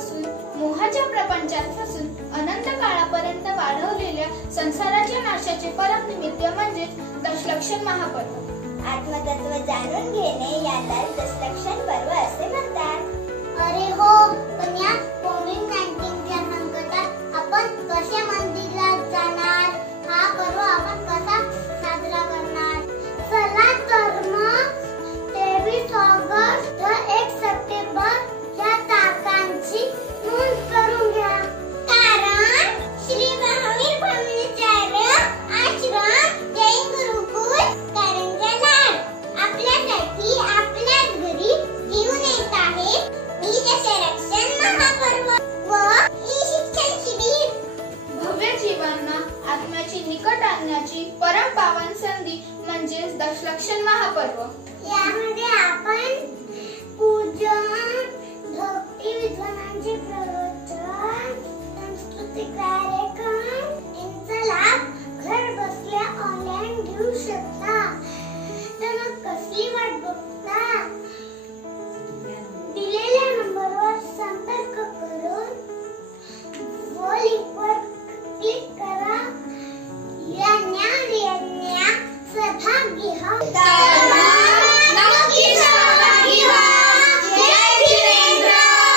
पासून मोहाच्या प्रपंचात फसून अनंत काळापर्यंत वाढवलेल्या संसाराच्या नाशाचे परम निमित्त म्हणजेच दशलक्षण महापर्व. आत्मतत्व जाणून घेणे याला दशलक्षण पर्व असे म्हणतात. अरे हो, पण या कोविड-19च्या संकटात आपण कशा मंदिरात जाणार? हा पर्व आपण कसा साजरा करणार? चला तर मग 23 ऑगस्ट व 1 सप्टेंबर या तारखांची नोंद करून घ्या. कारण श्री महावीर ब्रह्मचार्य आश्रम जैन गुरुकुल करंजनाड आपल्यासाठी आपल्याच घरी घेऊन येत आहे ही दशलक्षण महापर्व व ई-शिक्षण शिबिर. भव्य जीवांना आत्म्याची निकट आणण्याची परम पावन संधी म्हणजेच दशलक्षण महापर्व. यामध्ये आपण पूजन, भक्ती विद्वानांचे प्रवचन, सांस्कृतिक कार्यक्रम